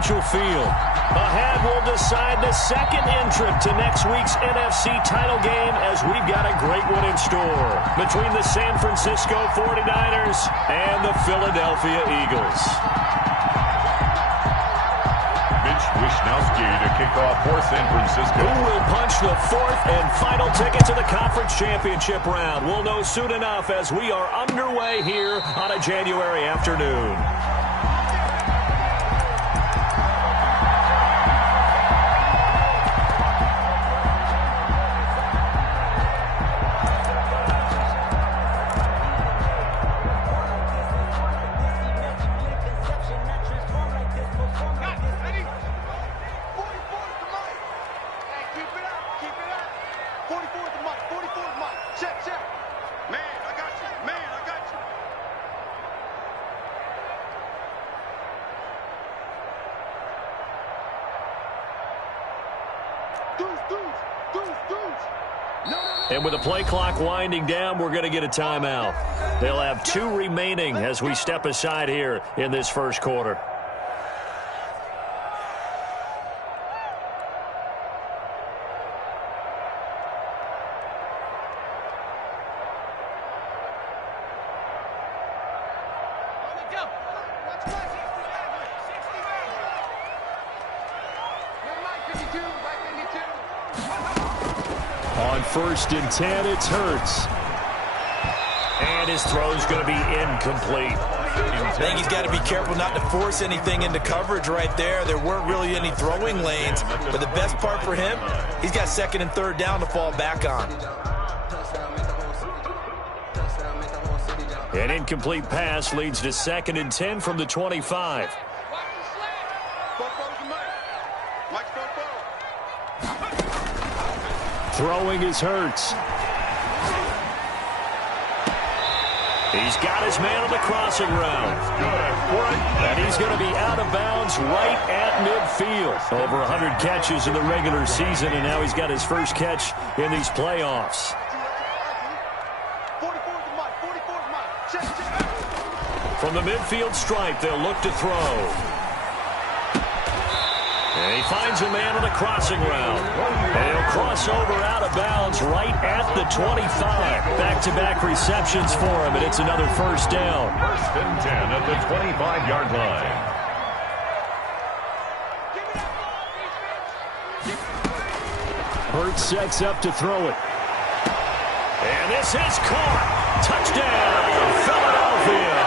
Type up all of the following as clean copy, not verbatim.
Financial Field. Ahead, we'll decide the second entrant to next week's NFC title game as we've got a great one in store between the San Francisco 49ers and the Philadelphia Eagles. Wishnowski to kick off for San Francisco. Who will punch the fourth and final ticket to the conference championship round? We'll know soon enough as we are underway here on a January afternoon. And with the play clock winding down, we're going to get a timeout. They'll have 2 remaining as we step aside here in this first quarter. On 1st and 10, it's Hurts. And his throw's going to be incomplete. I think he's got to be careful not to force anything into coverage right there. There weren't really any throwing lanes. But the best part for him, he's got 2nd and 3rd down to fall back on. An incomplete pass leads to 2nd and 10 from the 25. Throwing is Hurts. He's got his man on the crossing route. And he's going to be out of bounds right at midfield. Over 100 catches in the regular season, and now he's got his first catch in these playoffs. From the midfield stripe, they'll look to throw. And he finds a man on the crossing route. And he'll cross over out of bounds right at the 25. Back-to-back receptions for him, and it's another first down. 1st and 10 at the 25-yard line. Hurts sets up to throw it. And this is caught. Touchdown, Philadelphia.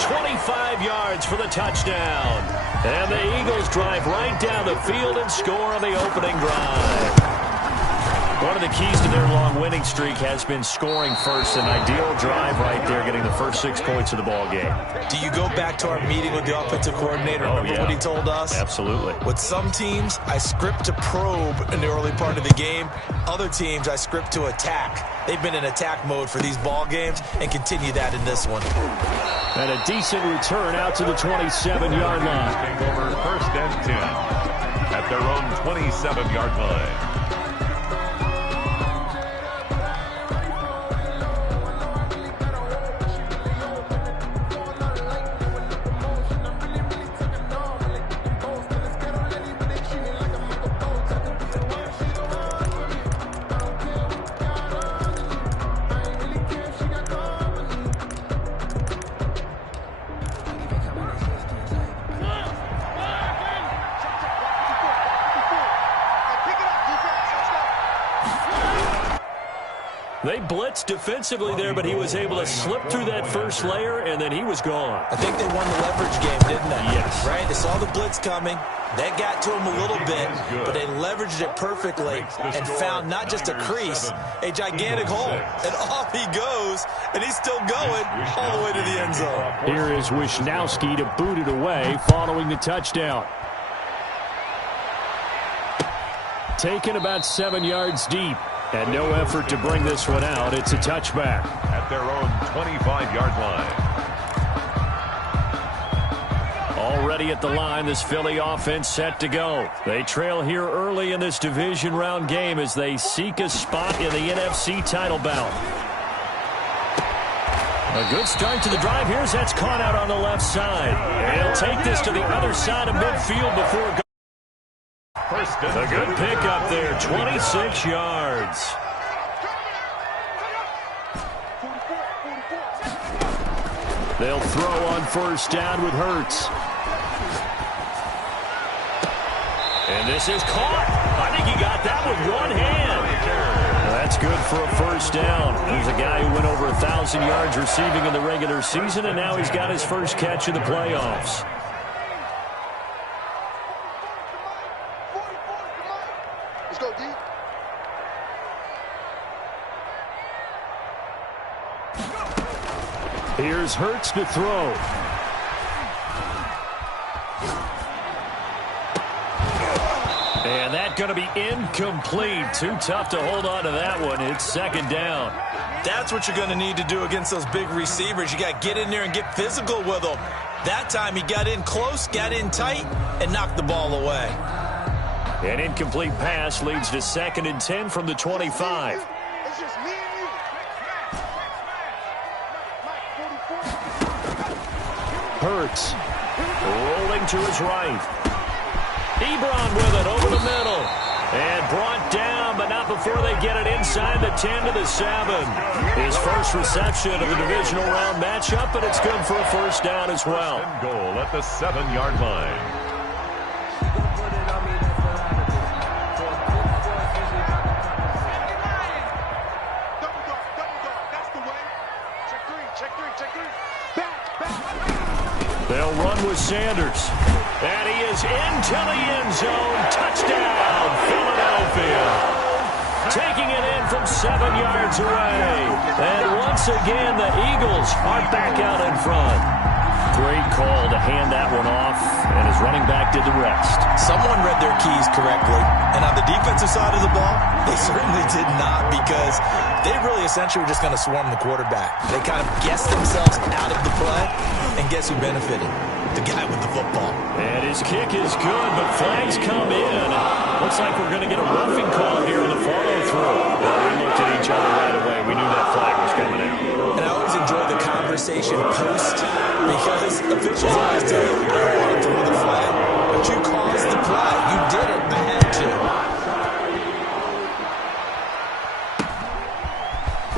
25 yards for the touchdown. And the Eagles drive right down the field and score on the opening drive. One of the keys to their long winning streak has been scoring first. An ideal drive right there, getting the first 6 points of the ball game. Do you go back to our meeting with the offensive coordinator? Remember what he told us? Absolutely. With some teams, I script to probe in the early part of the game. Other teams, I script to attack. They've been in attack mode for these ball games and continue that in this one. And a decent return out to the 27-yard line. Over 1st and 10 at their own 27-yard line. They blitzed defensively there, but he was able to slip through that first layer, and then he was gone. I think they won the leverage game, didn't they? Yes. Right? They saw the blitz coming. That got to him a little bit, but they leveraged it perfectly and found not just a crease, a gigantic hole. And off he goes, and he's still going all the way to the end zone. Here is Wishnowski to boot it away following the touchdown. Taken about 7 yards deep. And no effort to bring this one out. It's a touchback. At their own 25-yard line. Already at the line, this Philly offense set to go. They trail here early in this division round game as they seek a spot in the NFC title bout. A good start to the drive. Here's that's caught out on the left side. And he'll take this to the other side of midfield before going. A good pickup there, 26 yards. They'll throw on first down with Hurts. And this is caught. I think he got that with one hand. That's good for a first down. He's a guy who went over 1,000 yards receiving in the regular season, and now he's got his first catch in the playoffs. Let's go, D. Here's Hurts to throw. And that's going to be incomplete. Too tough to hold on to that one. It's second down. That's what you're going to need to do against those big receivers. You got to get in there and get physical with them. That time he got in close, got in tight, and knocked the ball away. An incomplete pass leads to 2nd and 10 from the 25. It's just me and you. Hurts rolling to his right. Ebron with it over the middle. And brought down, but not before they get it inside the 10 to the 7. His first reception of the divisional round matchup, and it's good for a first down as well. First and goal at the 7-yard line. They'll run with Sanders. And he is into the end zone. Touchdown, Philadelphia. Taking it in from 7 yards away. And once again, the Eagles are back out in front. Great call to hand that one off, and his running back did the rest. Someone read their keys correctly. And on the defensive side of the ball, they certainly did not, because they really essentially were just going to swarm the quarterback. They kind of guessed themselves out of the play, and guess who benefited? The guy with the football. And his kick is good, but flags come in. Looks like we're going to get a roughing call here in the follow-through. We looked at each other right away. We knew that flag was coming out. And I always enjoy the conversation post, because officials always tell you, I don't want to throw the flag, but you caused the play. You did it. I had to.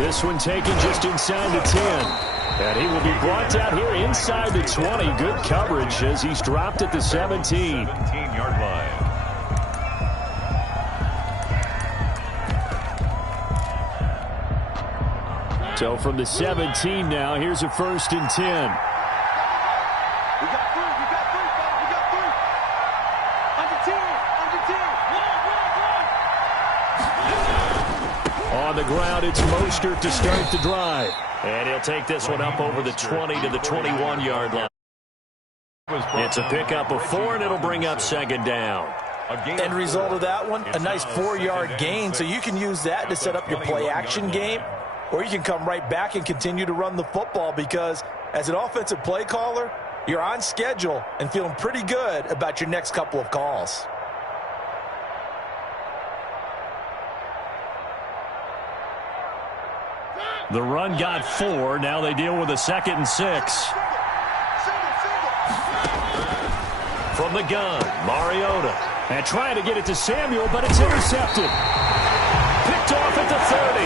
This one taken just inside the 10. And he will be brought down here inside the 20. Good coverage as he's dropped at the 17. 17-yard line. So from the 17 now, here's a 1st and 10. We got three, we got three, we got three. Under 10, under 10. On the ground, it's Mostert to start the drive. And he'll take this one up over the 20 to the 21-yard line. It's a pickup of 4, and it'll bring up 2nd down. End result of that one, a nice 4-yard gain. So you can use that to set up your play-action game, or you can come right back and continue to run the football, because as an offensive play caller, you're on schedule and feeling pretty good about your next couple of calls. The run got 4. Now they deal with a 2nd and 6. From the gun, Mariota. And trying to get it to Samuel, but it's intercepted. Picked off at the 30.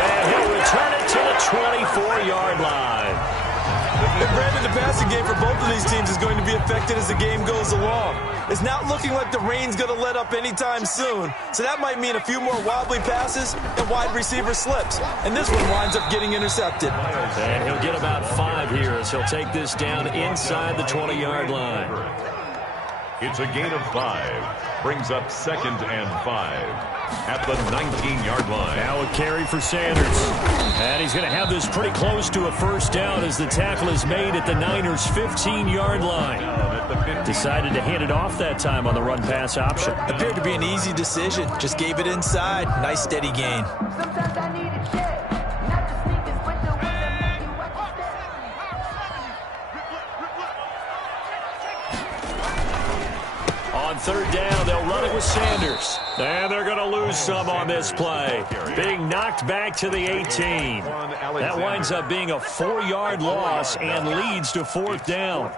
And he'll return it to the 24-yard line. And Brandon, the passing game for both of these teams is going to be affected as the game goes along. It's not looking like the rain's going to let up anytime soon. So that might mean a few more wobbly passes and wide receiver slips. And this one winds up getting intercepted. And he'll get about 5 here as he'll take this down inside the 20-yard line. It's a gain of 5. Brings up 2nd and 5 at the 19-yard line. Now a carry for Sanders. And he's going to have this pretty close to a first down as the tackle is made at the Niners' 15-yard line. Decided to hand it off that time on the run-pass option. Appeared to be an easy decision. Just gave it inside. Nice steady gain. Sometimes I need a check, not the sneakers, but the way that make you watch your step. On on third down. They'll run it with Sanders. And they're going to lose some on this play. Being knocked back to the 18. That winds up being a 4-yard loss and leads to fourth down.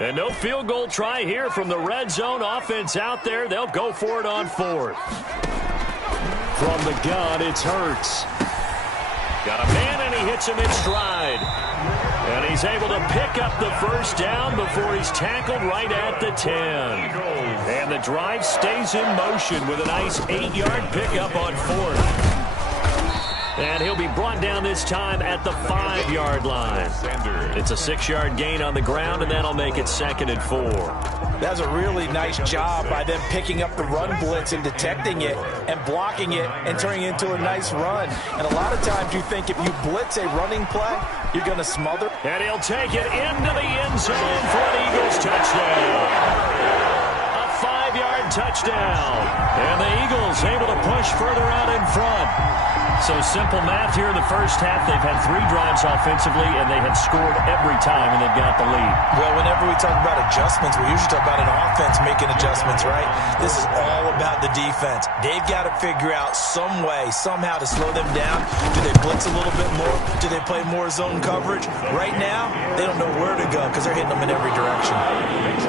And no field goal try here from the red zone offense out there. They'll go for it on fourth. From the gun, it's Hurts. Got a man, and he hits him in stride. And he's able to pick up the first down before he's tackled right at the 10. And the drive stays in motion with a nice 8-yard pickup on fourth. And he'll be brought down this time at the 5-yard line. It's a 6-yard gain on the ground, and that'll make it 2nd and 4. That's a really nice job by them picking up the run blitz and detecting it and blocking it and turning it into a nice run. And a lot of times you think if you blitz a running play, you're going to smother. And he'll take it into the end zone for an Eagles touchdown. A 5-yard touchdown. And the Eagles able to push further out in front. So simple math here in the first half. They've had 3 drives offensively, and they have scored every time, and they've got the lead. Well, whenever we talk about adjustments, we usually talk about an offense making adjustments, right? This is all about the defense. They've got to figure out some way, somehow to slow them down. Do they blitz a little bit more? Do they play more zone coverage? Right now, they don't know where to go because they're hitting them in every direction.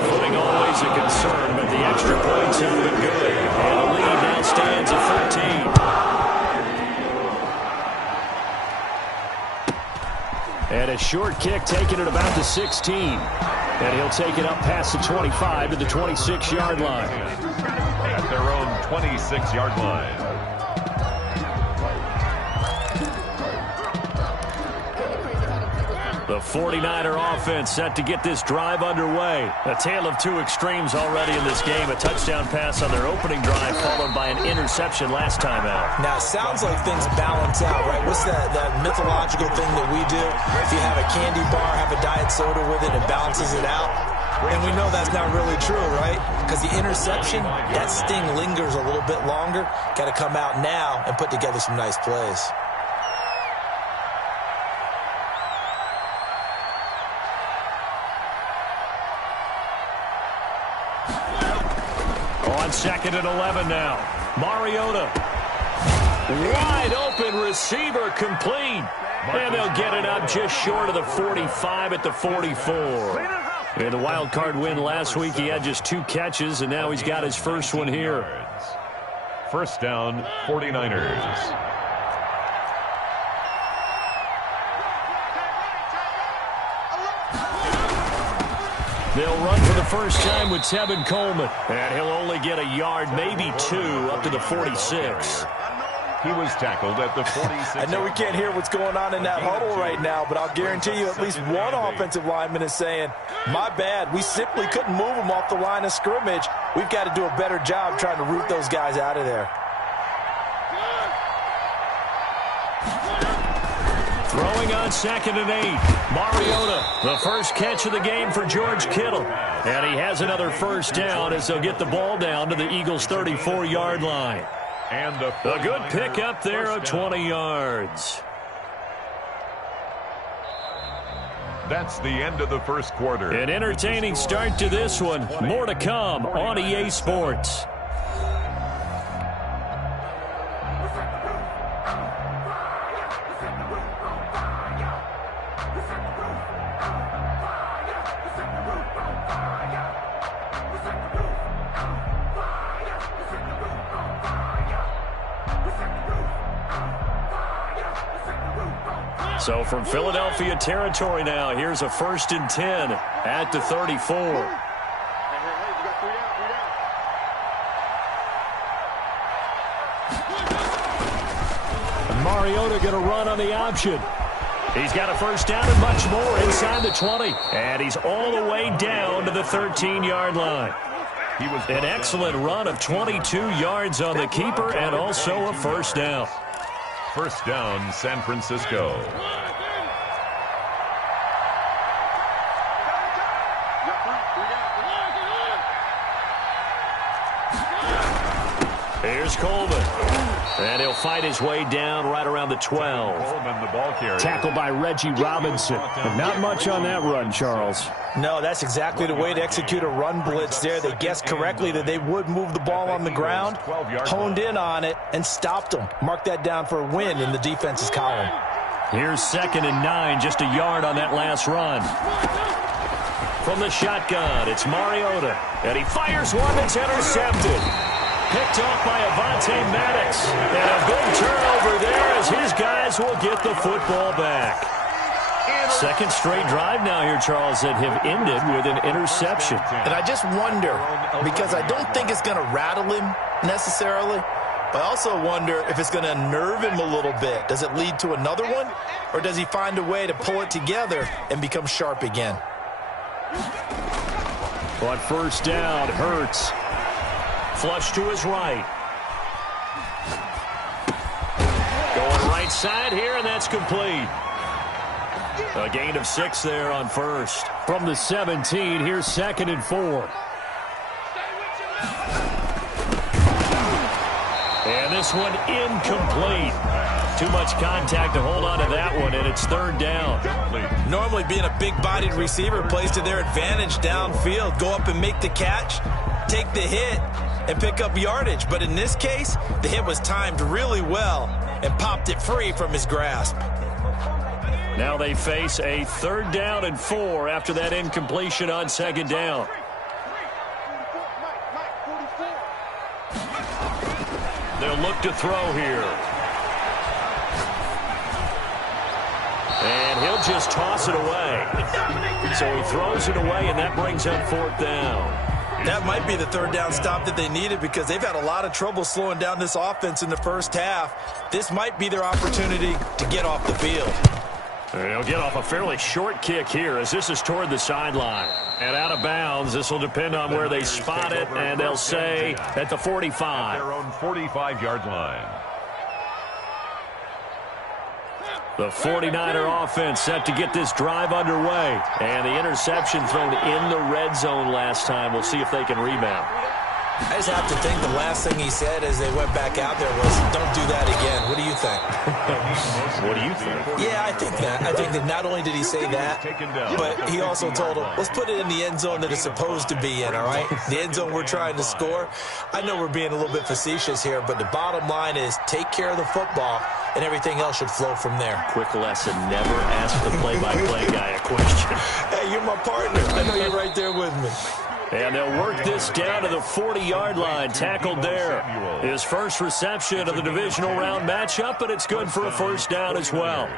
Footing always a concern, but the extra points have been good. And the lead now stands at 13. And a short kick taken at about the 16. And he'll take it up past the 25 to the 26-yard line. At their own 26-yard line. The 49er offense set to get this drive underway. A tale of 2 extremes already in this game. A touchdown pass on their opening drive followed by an interception last time out. Now, it sounds like things balance out, right? What's that mythological thing that we do? If you have a candy bar, have a diet soda with it, it balances it out. And we know that's not really true, right? Because the interception, that sting lingers a little bit longer. Got to come out now and put together some nice plays. On 2nd and 11 now. Mariota. Wide open receiver complete. And they'll get it up just short of the 45 at the 44. In the wild card win last week, he had just 2 catches, and now he's got his first one here. First down, 49ers. They'll run for the first time with Tevin Coleman. And he'll only get a yard, maybe 2, up to the 46. He was tackled at the 46. I know we can't hear what's going on in that huddle right now, but I'll guarantee you at least one offensive lineman is saying, my bad, we simply couldn't move them off the line of scrimmage. We've got to do a better job trying to root those guys out of there. Throwing on 2nd and 8. Mariota, the first catch of the game for George Kittle. And he has another first down as they'll get the ball down to the Eagles' 34-yard line. And a good pickup there of 20 yards. That's the end of the first quarter. An entertaining start to this one. More to come on EA Sports. So from Philadelphia territory now, here's a 1st and 10 at the 34. And Mariota going to run on the option. He's got a first down and much more inside the 20. And he's all the way down to the 13-yard line. He was an excellent run of 22 yards on the keeper and also a first down. First down, San Francisco. Here's Coleman. And he'll fight his way down right around the 12. Tackled by Reggie Robinson. And not much on that run, Charles. No, that's exactly the way to execute a run blitz there. They guessed correctly that they would move the ball on the ground, honed in on it, and stopped them. Mark that down for a win in the defense's column. Here's 2nd and 9, just a yard on that last run. From the shotgun, it's Mariota, and he fires one that's intercepted. Picked off by Avonte Maddox, and a big turnover there as his guys will get the football back. Second straight drive now here, Charles, that have ended with an interception. And I just wonder, because I don't think it's going to rattle him necessarily, but I also wonder if it's going to unnerve him a little bit. Does it lead to another one, or does he find a way to pull it together and become sharp again? On first down, Hurts. Flush to his right. Going right side here, and that's complete. A gain of 6 there on first. From the 17, here's 2nd and 4. And this one incomplete. Too much contact to hold on to that one, and it's 3rd down. Normally being a big-bodied receiver plays to their advantage downfield. Go up and make the catch, take the hit, and pick up yardage. But in this case, the hit was timed really well and popped it free from his grasp. Now they face a 3rd down and 4 after that incompletion on 2nd down. They'll look to throw here. And he'll just toss it away. So he throws it away, and that brings up 4th down. That might be the 3rd down stop that they needed because they've had a lot of trouble slowing down this offense in the first half. This might be their opportunity to get off the field. They'll get off a fairly short kick here as this is toward the sideline. And out of bounds, this will depend on where they spot it, and they'll say at the 45. Their own 45-yard line. The 49er offense set to get this drive underway. And the interception thrown in the red zone last time. We'll see if they can rebound. I just have to think the last thing he said as they went back out there was, don't do that again. What do you think? What do you think? Yeah, I think that. I think that not only did he say that, but he also told him, let's put it in the end zone that it's supposed to be in, all right? The end zone we're trying to score. I know we're being a little bit facetious here, but the bottom line is take care of the football, and everything else should flow from there. Quick lesson, never ask the play-by-play guy a question. Hey, you're my partner. I know you're right there with me. And they'll work this down to the 40-yard line, tackled there. His first reception of the divisional round matchup, but it's good for a 1st down as well.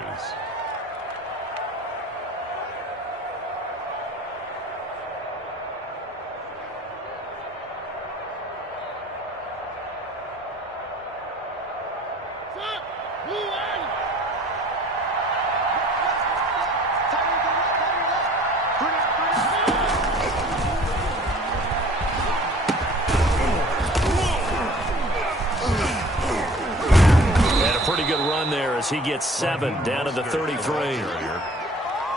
He gets 7 down to the 33.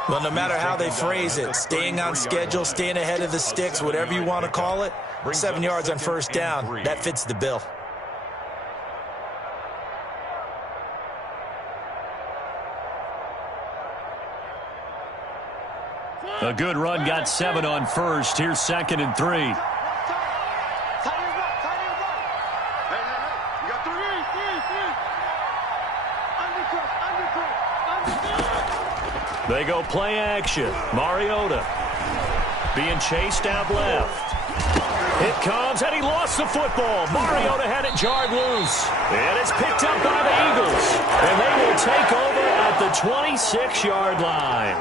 Well, no matter how they phrase it, staying on schedule, staying ahead of the sticks, whatever you want to call it, 7 yards on 1st down, that fits the bill. A good run got 7 on first. Here's 2nd and 3. They go play action. Mariota being chased out left. It comes, and he lost the football. Mariota had it jarred loose. And it's picked up by the Eagles. And they will take over at the 26-yard line.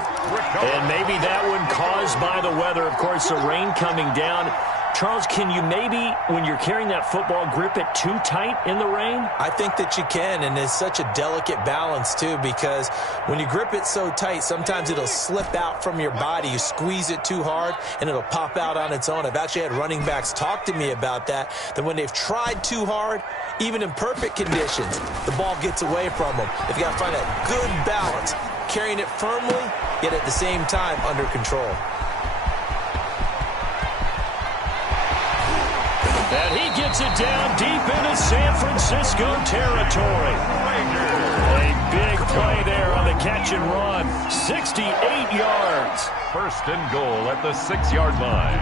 And maybe that one caused by the weather. Of course, the rain coming down. Charles, can you maybe, when you're carrying that football, grip it too tight in the rain? I think that you can, and it's such a delicate balance, too, because when you grip it so tight, sometimes it'll slip out from your body. You squeeze it too hard, and it'll pop out on its own. I've actually had running backs talk to me about that when they've tried too hard, even in perfect conditions, the ball gets away from them. They've got to find that good balance, carrying it firmly, yet at the same time under control. And he gets it down deep into San Francisco territory. A big play there on the catch and run. 68 yards. First and goal at the 6-yard line.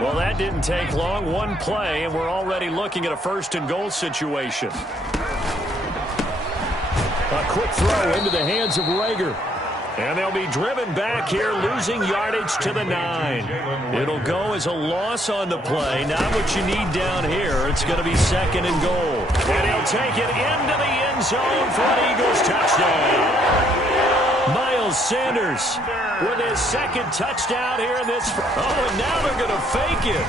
Well, that didn't take long. One play, and we're already looking at a first and goal situation. A quick throw into the hands of Rager. And they'll be driven back here, losing yardage to the 9. It'll go as a loss on the play. Not what you need down here. It's going to be second and goal. And he'll take it into the end zone for an Eagles touchdown. Miles Sanders with his second touchdown here in this. Oh, and now they're going to fake it.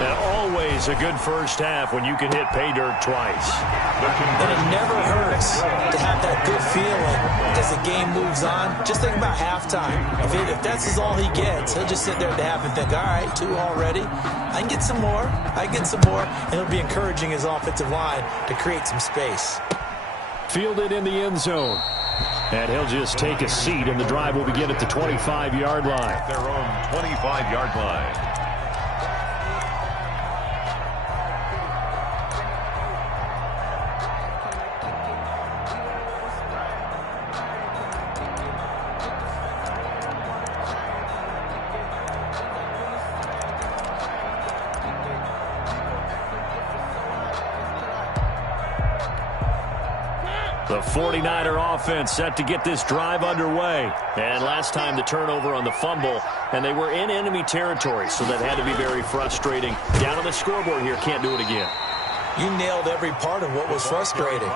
And always a good first half when you can hit pay dirt twice. And it never hurts to have that good feeling as the game moves on. Just think about halftime. If that's all he gets, he'll just sit there at the half and think, all right, 2 already. I can get some more. And he'll be encouraging his offensive line to create some space. Fielded in the end zone. And he'll just take a seat, and the drive will begin at the 25-yard line. At their own 25-yard line. The 49er offense set to get this drive underway. And last time the turnover on the fumble, and they were in enemy territory, so that had to be very frustrating. Down on the scoreboard here, can't do it again. You nailed every part of what was frustrating.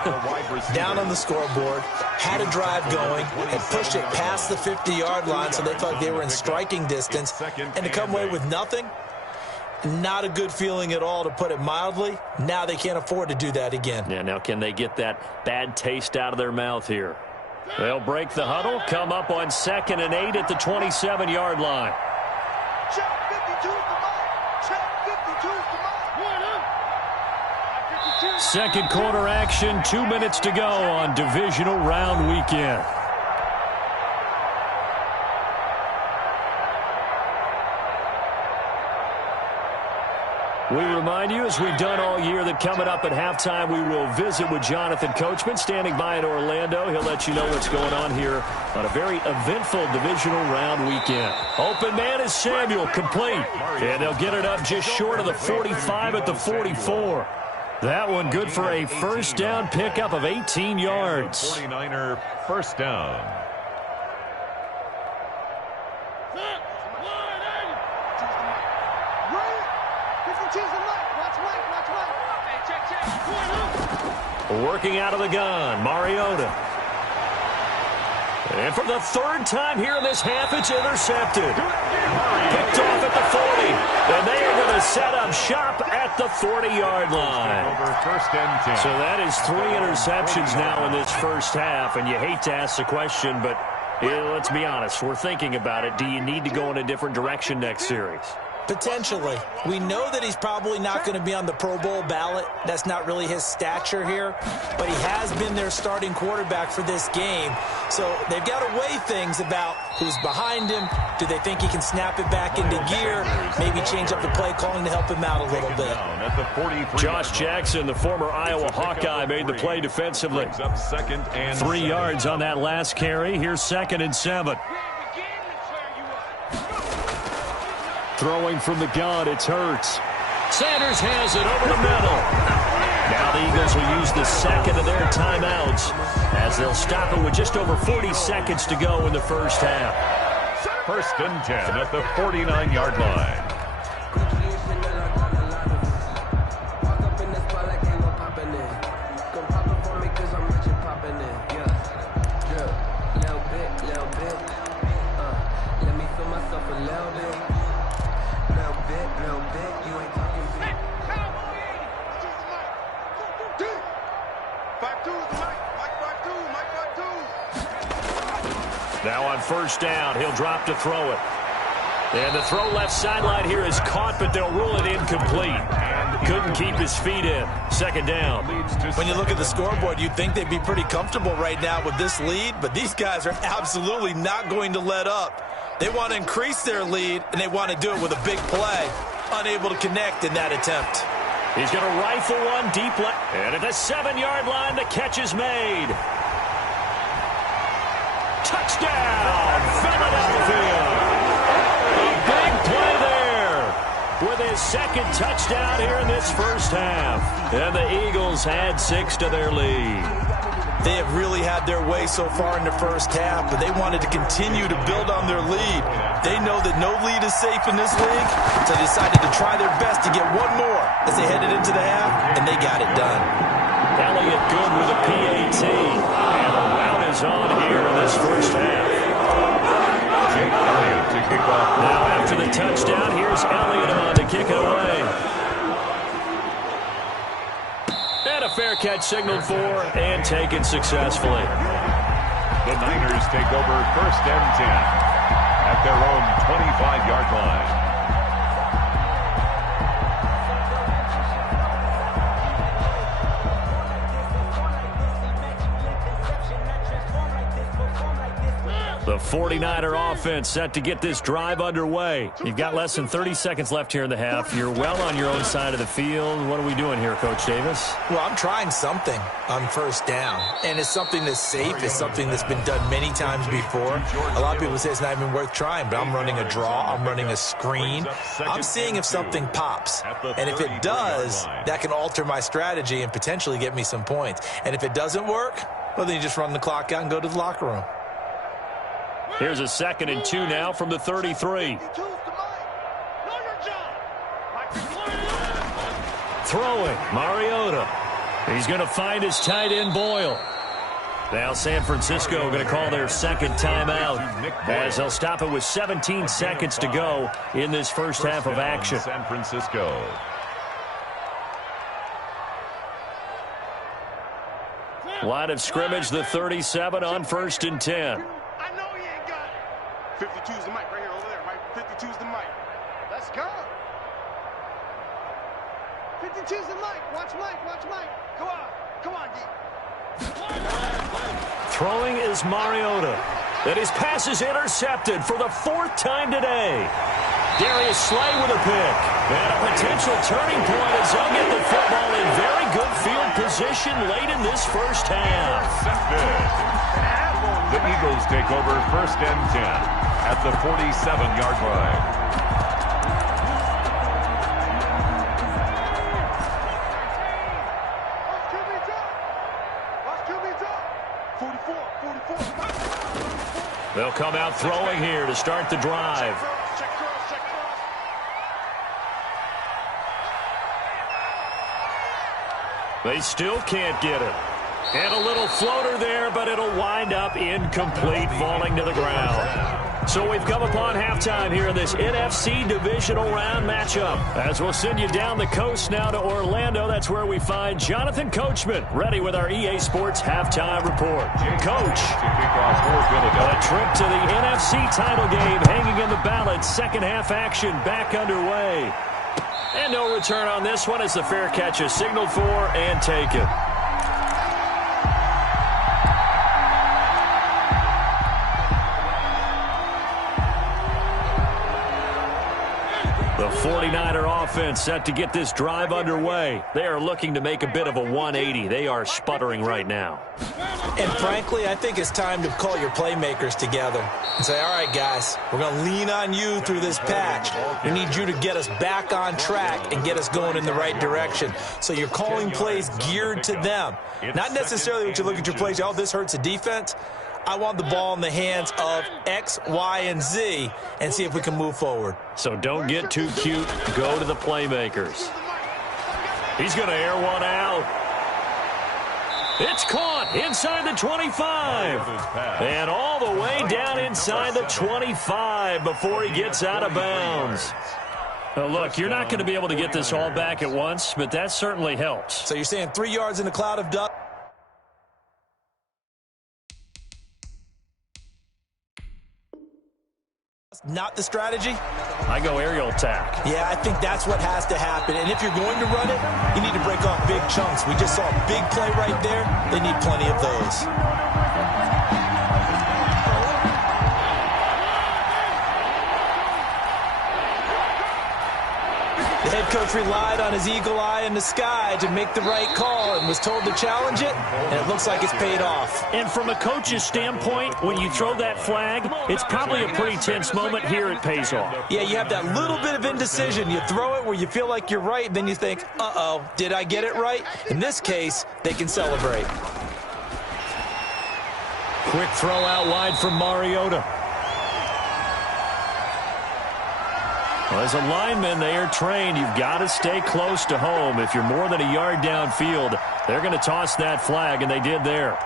Down on the scoreboard, had a drive going, and pushed it past the 50-yard line so they thought they were in striking distance, and to come away with nothing, not a good feeling at all, to put it mildly. Now they can't afford to do that again. Yeah, now can they get that bad taste out of their mouth here? They'll break the huddle, come up on 2nd and 8 at the 27-yard line. Check 52's the mark. Check 52's the mark. Second quarter action, 2 minutes to go on divisional round weekend. We remind you, as we've done all year, that coming up at halftime, we will visit with Jonathan Coachman, standing by in Orlando. He'll let you know what's going on here on a very eventful divisional round weekend. Open man is Samuel, complete. And they'll get it up just short of the 45 at the 44. That one good for a first down pickup of 18 yards. 49er first down. Working out of the gun, Mariota. And for the 3rd time here in this half, it's intercepted. Picked off at the 40. And they are going to set up shop at the 40-yard line. First and 10. So that is 3 interceptions now in this first half. And you hate to ask the question, but let's be honest. We're thinking about it. Do you need to go in a different direction next series? Potentially. We know that he's probably not going to be on the Pro Bowl ballot. That's not really his stature here. But he has been their starting quarterback for this game. So they've got to weigh things about who's behind him. Do they think he can snap it back into gear? Maybe change up the play calling to help him out a little bit. Josh Jackson, the former Iowa Hawkeye, made the play defensively. 3 yards on that last carry. Here's 2nd and 7. Throwing from the gun, it's Hurts. Sanders has it over the middle. Now the Eagles will use the 2nd of their timeouts as they'll stop it with just over 40 seconds to go in the first half. First and 10 at the 49-yard line. Now on first down, he'll drop to throw it. And the throw left sideline here is caught, but they'll rule it incomplete. Couldn't keep his feet in. Second down. When you look at the scoreboard, you'd think they'd be pretty comfortable right now with this lead, but these guys are absolutely not going to let up. They want to increase their lead, and they want to do it with a big play. Unable to connect in that attempt. He's going to rifle one deep left. And at the 7-yard line, the catch is made. Touchdown, Philadelphia. A big play there with his second touchdown here in this first half. And the Eagles add 6 to their lead. They have really had their way so far in the first half, but they wanted to continue to build on their lead. They know that no lead is safe in this league, so they decided to try their best to get one more as they headed into the half, and they got it done. Elliott good with a PAT, and the rout is on here in this first half. Jake Elliott to kick off. Now after the touchdown, here's Elliott on to kick it away. And a fair catch signaled for and taken successfully. The Niners take over 1st and 10 at their own 25-yard line. The 49er offense set to get this drive underway. You've got less than 30 seconds left here in the half. You're well on your own side of the field. What are we doing here, Coach Davis? Well, I'm trying something on first down, and it's something that's safe. It's something that's been done many times before. A lot of people say it's not even worth trying, but I'm running a draw. I'm running a screen. I'm seeing if something pops, and if it does, that can alter my strategy and potentially get me some points. And if it doesn't work, well, then you just run the clock out and go to the locker room. Here's a 2nd and 2 now from the 33. Throwing, Mariota. He's going to find his tight end, Boyle. Now San Francisco going to call their second timeout as they'll stop it with 17 seconds to go in this first half of action. San Francisco. Line of scrimmage, the 37 on 1st and 10. 52's the mic right here over there, right? 52's the mic. Let's go. 52's the mic. Watch Mike. Watch Mike. Come on. Come on, D. Throwing is Mariota. And his pass is intercepted for the 4th time today. Darius Slay with a pick. And a potential turning point as they'll get the football in very good field position late in this first half. The Eagles take over 1st and 10 at the 47-yard line. They'll come out throwing here to start the drive. They still can't get it. And a little floater there, but it'll wind up incomplete, falling to the ground. So we've come upon halftime here in this NFC divisional round matchup. As we'll send you down the coast now to Orlando, that's where we find Jonathan Coachman, ready with our EA Sports halftime report. Coach, a trip to the NFC title game hanging in the balance. Second half action back underway. And no return on this one as the fair catch is signaled for and taken. The 49er offense set to get this drive underway. They are looking to make a bit of a 180. They are sputtering right now. And frankly, I think it's time to call your playmakers together and say, all right, guys, we're going to lean on you through this patch. We need you to get us back on track and get us going in the right direction. So you're calling plays geared to them. Not necessarily what you look at your plays, oh, this hurts the defense. I want the ball in the hands of X, Y, and Z and see if we can move forward. So don't get too cute. Go to the playmakers. He's going to air one out. It's caught inside the 25. And all the way down inside the 25 before he gets out of bounds. Now look, you're not going to be able to get this all back at once, but that certainly helps. So you're saying 3 yards in the cloud of dust. not the strategy? I go aerial attack. Yeah, I think that's what has to happen. And if you're going to run it, you need to break off big chunks. We just saw a big play right there. They need plenty of those. The head coach relied on his eagle eye in the sky to make the right call and was told to challenge it, and it looks like it's paid off. And from a coach's standpoint, when you throw that flag, it's probably a pretty tense moment. Here it pays off. Yeah, you have that little bit of indecision. You throw it where you feel like you're right, then you think, uh-oh, did I get it right? In this case, they can celebrate. Quick throw out wide from Mariota. Well, as a lineman, they are trained. You've got to stay close to home. If you're more than a yard downfield, they're going to toss that flag, and they did there.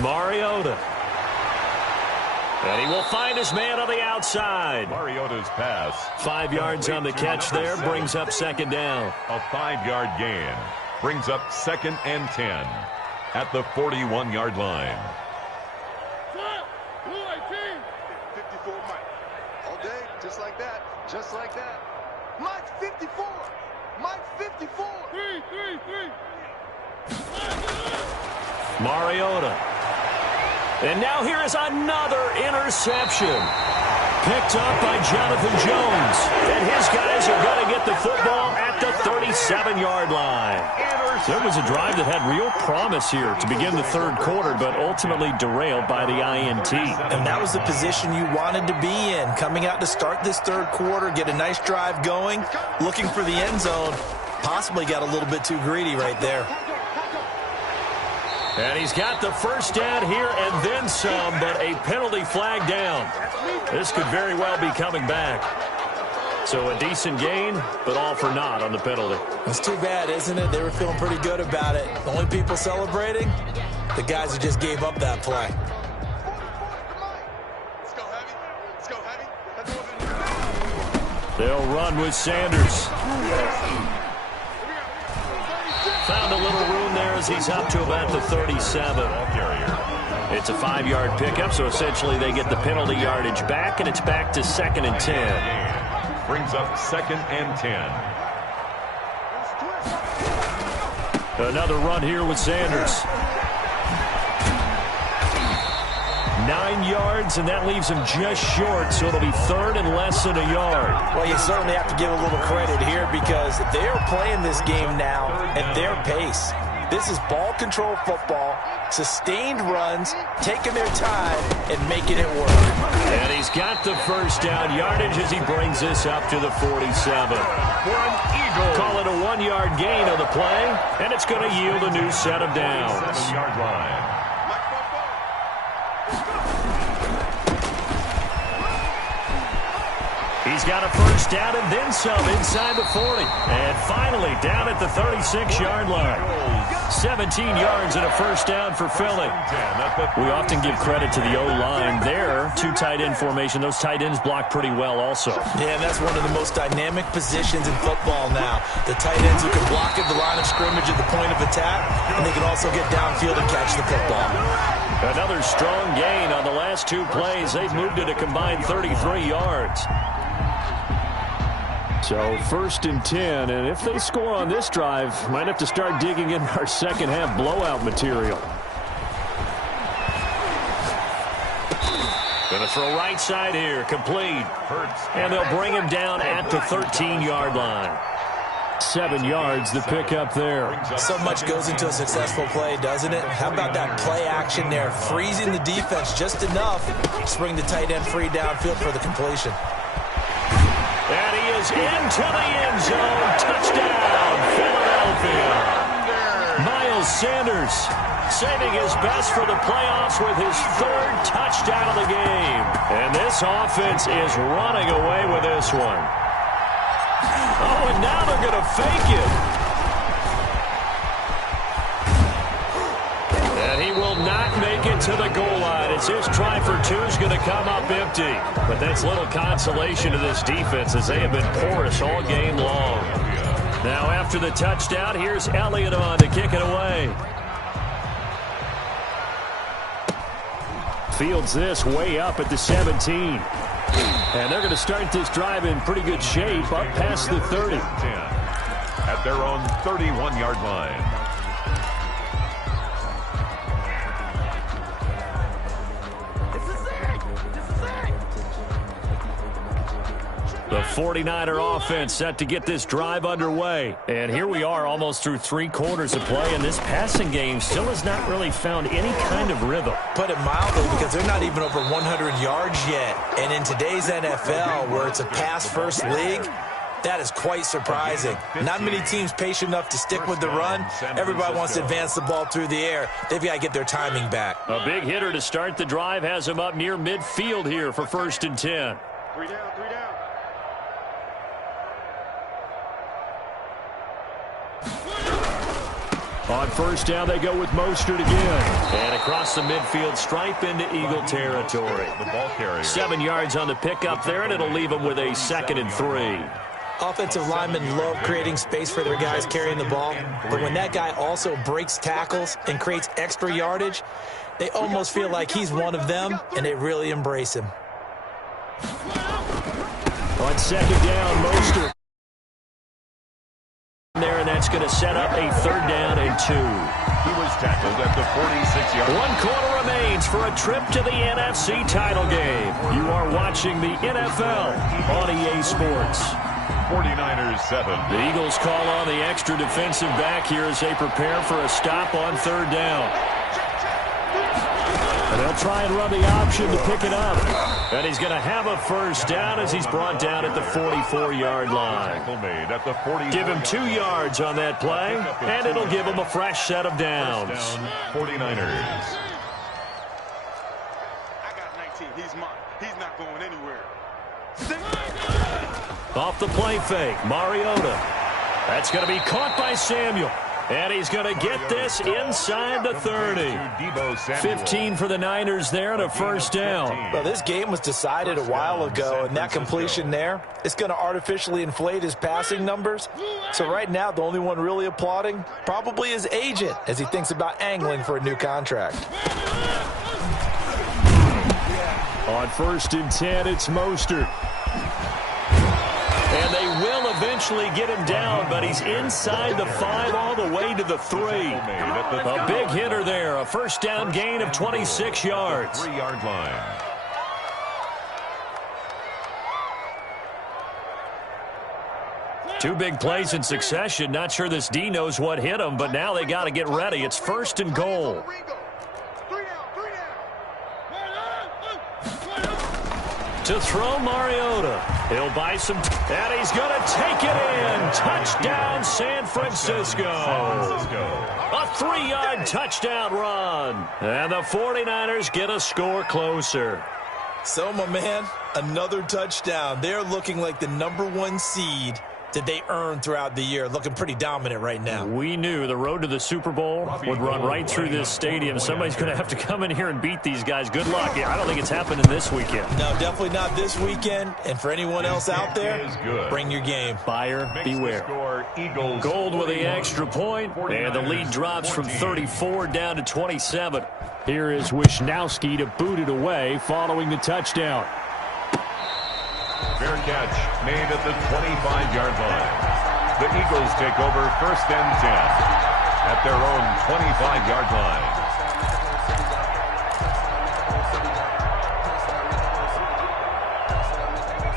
Mariota. And he will find his man on the outside. Mariota's pass. 5 yards on the catch there, brings up second down. A 5-yard gain brings up 2nd and 10 at the 41-yard line. 54 Mike. All day, just like that. Just like that. Mike 54. Mike 54. 3. Mariota. And now here is another interception. Picked up by Jonathan Jones. And his guys are going to get the football at the 37-yard line. There was a drive that had real promise here to begin the third quarter, but ultimately derailed by the INT. And that was the position you wanted to be in. Coming out to start this third quarter, get a nice drive going, looking for the end zone. Possibly got a little bit too greedy right there. And he's got the first down here and then some, but a penalty flag down. This could very well be coming back. So a decent gain, but all for naught on the penalty. It's too bad, isn't it? They were feeling pretty good about it. The only people celebrating, the guys who just gave up that play. Let's go heavy. Let's go heavy. They'll run with Sanders. Found a little room there as he's up to about the 37. It's a 5-yard pickup, so essentially they get the penalty yardage back, and it's back to 2nd and 10. Brings up 2nd and 10. Another run here with Sanders. 9 yards, and that leaves him just short, so it'll be 3rd and less than a yard. Well, you certainly have to give a little credit here because they're playing this game now at their pace. This is ball control football, sustained runs, taking their time, and making it work. And he's got the first down yardage as he brings this up to the 47. Call it a 1-yard gain on the play, and it's going to yield a new set of downs. 7-yard line. He's got a first down and then some inside the 40. And finally down at the 36-yard line. 17 yards and a first down for Philly. We often give credit to the O-line there. 2 tight end formation. Those tight ends block pretty well also. Yeah, and that's one of the most dynamic positions in football now. The tight ends who can block at the line of scrimmage at the point of attack, and they can also get downfield and catch the football. Another strong gain on the last 2 plays. They've moved it a combined 33 yards. So 1st and 10, and if they score on this drive, might have to start digging in our second half blowout material. Going to throw right side here, complete. And they'll bring him down at the 13-yard line. 7 yards, the pickup there. So much goes into a successful play, doesn't it? How about that play action there, freezing the defense just enough to bring the tight end free downfield for the completion. And he is into the end zone. Touchdown, Philadelphia. Miles Sanders saving his best for the playoffs with his 3rd touchdown of the game. And this offense is running away with this one. Oh, and now they're going to fake it. And he will not make it to the goal line as his try for two is going to come up empty. But that's little consolation to this defense as they have been porous all game long. Now after the touchdown, here's Elliott on to kick it away. Fields this way up at the 17. And they're going to start this drive in pretty good shape up past the 30. At their own 31-yard line. The 49er offense set to get this drive underway. And here we are almost through 3 quarters of play, and this passing game still has not really found any kind of rhythm. Put it mildly, because they're not even over 100 yards yet. And in today's NFL, where it's a pass-first league, that is quite surprising. Not many teams patient enough to stick with the run. Everybody wants to advance the ball through the air. They've got to get their timing back. A big hitter to start the drive has him up near midfield here for 1st and 10. 3 down, 3 down. On 1st down, they go with Mostert again. And across the midfield stripe into Eagle territory. The ball carrier. 7 yards on the pickup there, and it'll leave them with a 2nd and 3. Offensive linemen love creating space for their guys carrying the ball, but when that guy also breaks tackles and creates extra yardage, they almost feel like he's one of them, and they really embrace him. On 2nd down, Mostert there, and that's going to set up a 3rd down and 2. He was tackled at the 46-yard line. 1 quarter remains for a trip to the NFC title game. You are watching the NFL on EA Sports. 49ers 7. The Eagles call on the extra defensive back here as they prepare for a stop on 3rd down. And they'll try and run the option to pick it up. And he's going to have a 1st down as he's brought down at the 44-yard line. Give him 2 yards on that play, and it'll give him a fresh set of downs. 49ers. I got 19. He's mine. He's not going anywhere. Off the play fake, Mariota. That's going to be caught by Samuel. And he's going to get this inside the 30. 15 for the Niners there and a 1st down. Well, this game was decided a while ago, and that completion there, it's going to artificially inflate his passing numbers. So right now, the only one really applauding probably his agent as he thinks about angling for a new contract. On 1st and 10, it's Mostert. And they will eventually get him down, but he's inside the 5 all the way to the 3. A big hitter there, a 1st down gain of 26 yards. 3-yard line. Two big plays in succession. Not sure this D knows what hit him, but now they got to get ready. It's 1st and goal. To throw Mariota. He'll buy some, and he's going to take it in. Touchdown, San Francisco. A 3-yard touchdown run. And the 49ers get a score closer. So, my man, another touchdown. They're looking like the #1 seed that they earned throughout the year. Looking pretty dominant right now. We knew the road to the Super Bowl would run right through this stadium. Somebody's going to have to come in here and beat these guys. Good luck. I don't think it's happening this weekend. No, definitely not this weekend. And for anyone else out there, bring your game. Buyer beware. Gold with the extra point, and the lead drops from 34 down to 27. Here is Wisnowski to boot it away following the touchdown. Fair catch made at the 25-yard line. The Eagles take over 1st and 10 at their own 25-yard line.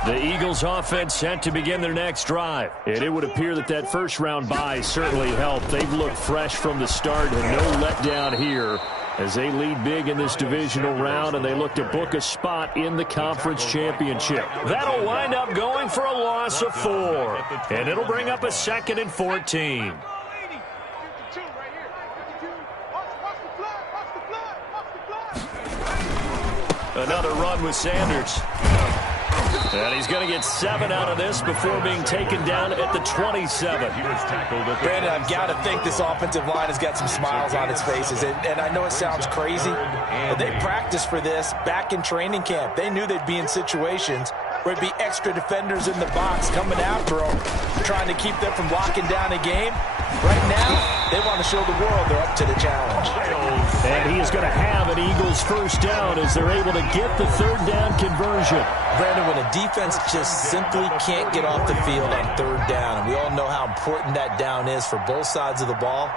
The Eagles offense set to begin their next drive. And it would appear that that 1st-round bye certainly helped. They've looked fresh from the start and no letdown here as they lead big in this divisional round, and they look to book a spot in the conference championship. That'll wind up going for a loss of 4, and it'll bring up a 2nd and 14. Another run with Sanders. And he's going to get 7 out of this before being taken down at the 27. Brandon, I've got to think this offensive line has got some smiles on its faces. And I know it sounds crazy, but they practiced for this back in training camp. They knew they'd be in situations where it'd be extra defenders in the box coming after them, trying to keep them from locking down a game. Right now, they want to show the world they're up to the challenge. And he is going to have an Eagles first down as they're able to get the third down conversion. Brandon, when a defense just simply can't get off the field on third down, and we all know how important that down is for both sides of the ball,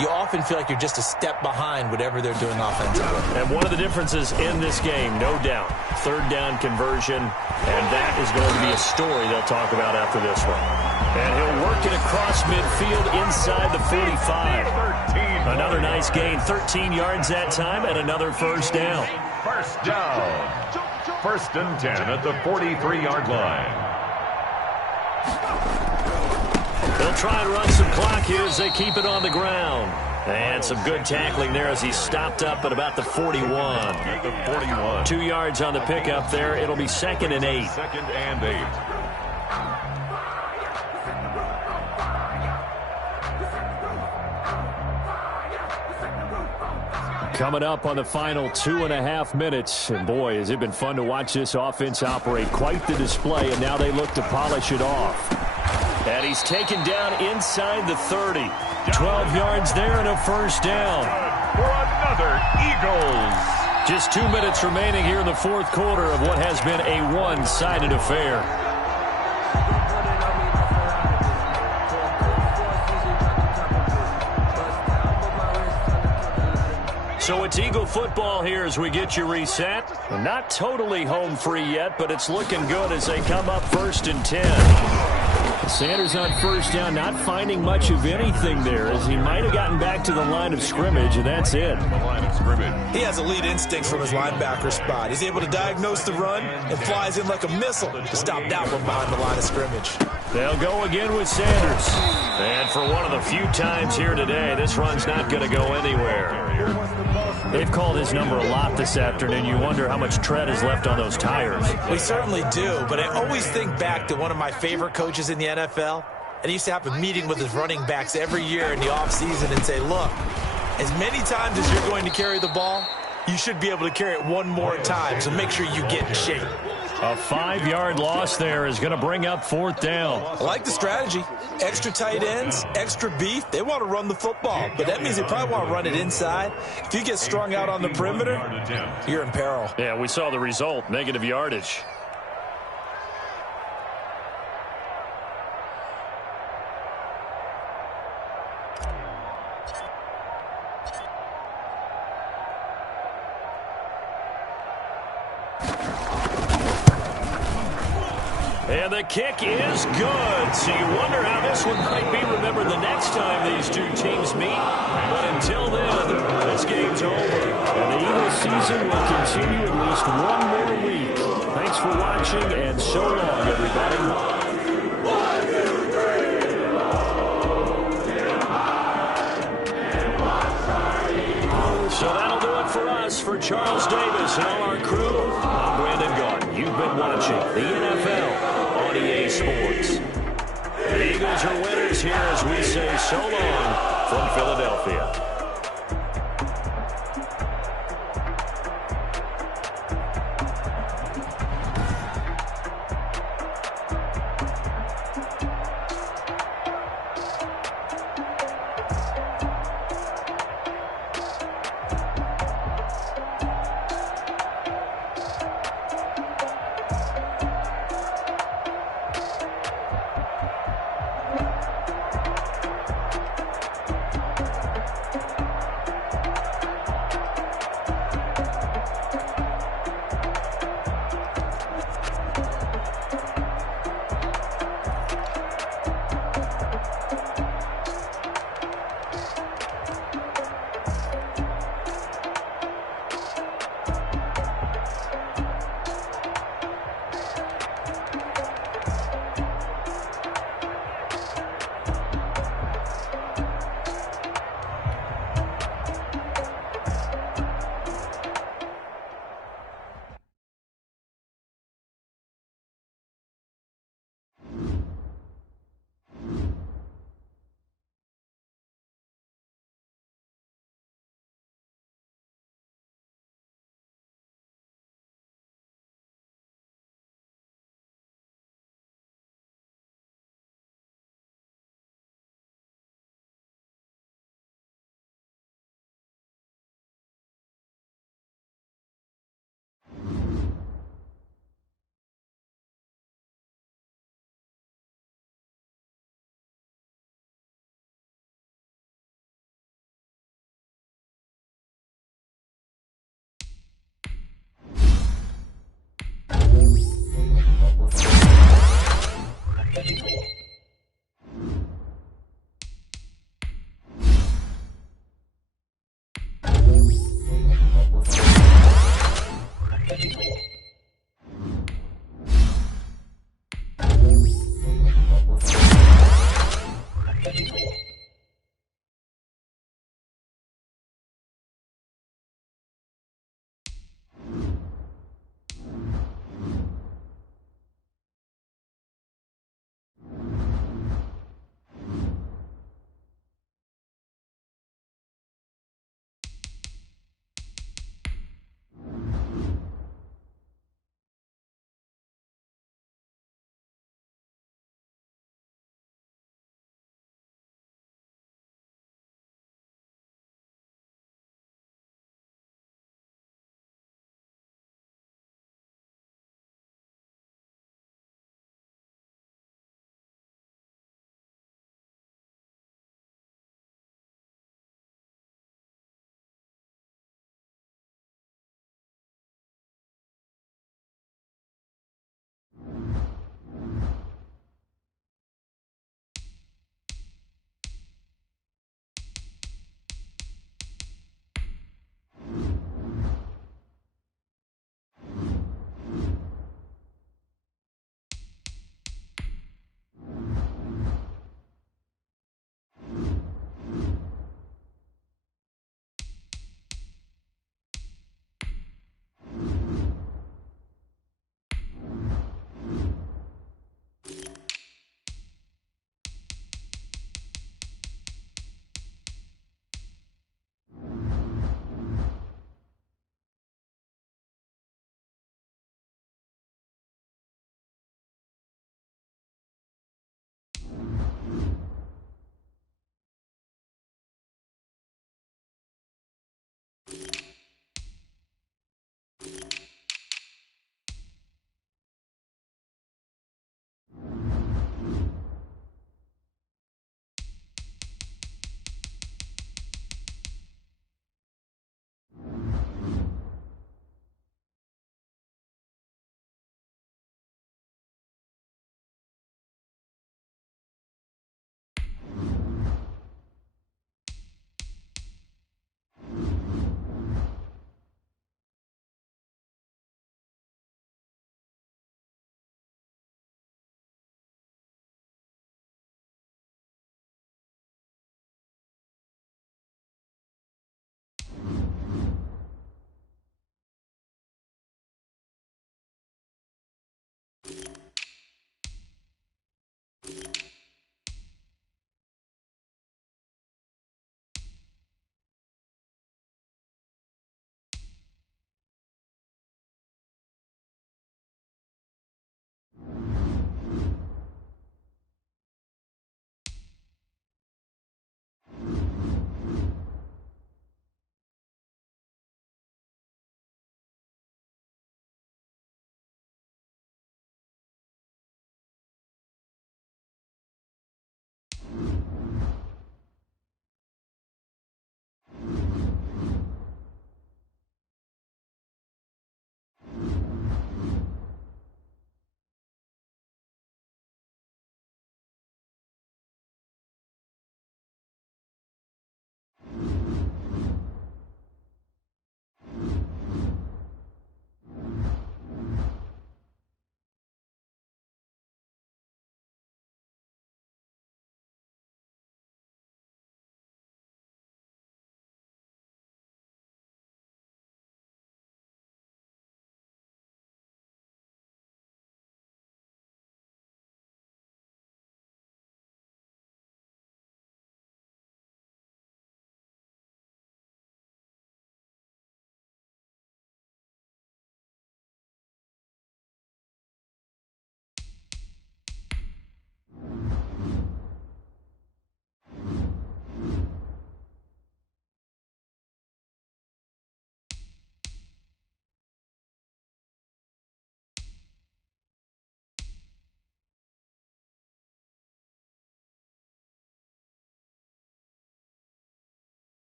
you often feel like you're just a step behind whatever they're doing offensively. And one of the differences in this game, no doubt, third down conversion, and that is going to be a story they'll talk about after this one. And he'll work it across midfield inside the 45. Another nice gain, 13 yards that time, and another first down. First down. First and 10 at the 43-yard line. They'll try and run some clock here as they keep it on the ground. And some good tackling there as he stopped up at about the 41. At the 41. 2 yards on the pickup there. It'll be 2nd and 8. 2nd and 8. Coming up on the final 2.5 minutes. And boy, has it been fun to watch this offense operate. Quite the display, and now they look to polish it off. And he's taken down inside the 30. 12 yards there and a first down. For another Eagles. Just 2 minutes remaining here in the fourth quarter of what has been a one-sided affair. So it's Eagle football here as we get you reset. Not totally home free yet, but it's looking good as they come up 1st and 10. Sanders on first down, not finding much of anything there as he might have gotten back to the line of scrimmage, and that's it. The line of scrimmage. He has elite instincts from his linebacker spot. He's able to diagnose the run and flies in like a missile to stop that one behind the line of scrimmage. They'll go again with Sanders. And for one of the few times here today, this run's not going to go anywhere. They've called his number a lot this afternoon. You wonder how much tread is left on those tires. We certainly do, but I always think back to one of my favorite coaches in the NFL. And he used to have a meeting with his running backs every year in the offseason and say, look, as many times as you're going to carry the ball, you should be able to carry it one more time, so make sure you get in shape. A 5-yard loss there is going to bring up 4th down. I like the strategy. Extra tight ends, extra beef. They want to run the football, but that means they probably want to run it inside. If you get strung out on the perimeter, you're in peril. Yeah, we saw the result, negative yardage. And the kick is good. So you wonder how this one might be remembered the next time these two teams meet. But until then, this game's over. And the Eagles season will continue at least one more week. Thanks for watching, and so long, everybody. So that'll do it for us. For Charles Davis and all our crew, I'm Brandon Garden. You've been watching the NFL on EA Sports. The Eagles are winners here as we say so long from Philadelphia.